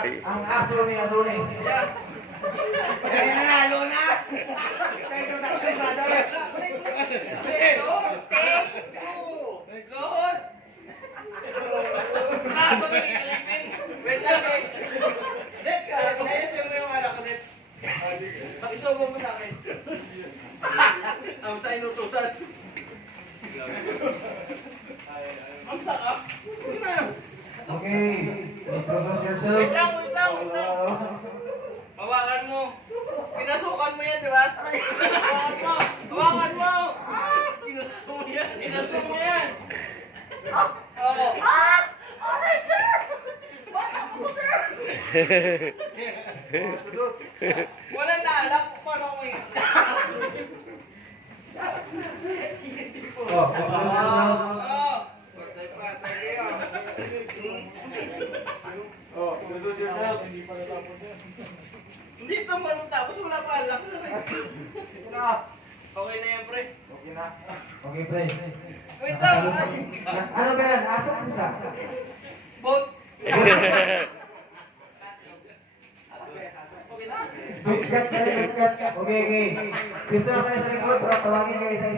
Ang aso ni Adonis. Kaya nanalo na! Sa introduction, brother! Lord! Aso ka ni Kalipin! Wait lang, guys! Det, ayos yung yung anak ko, Det. Pakisobo mo sa akin. Ang sa inutusan. Ang saka? Okay, introduce yourself. Wait lang. Hawakan mo. Pinasukan mo yan, di ba? Hawakan mo! Ginusto mo yan! Oo. Okay, sir! Bata ko po, sir! Wala na alam kung paano ko yun. Oh, introduce yourself. Oo. Patay kayo. Oh, introduce yourself. Hindi ito matapos, wala pa alam. Okay na yan, pre. Okay na. Okay, pre. Wait lang. Ano ba yan? Aso pusa? Boat. Cut. Okay. Gusto na kayo sa likod, tawagin kayo sa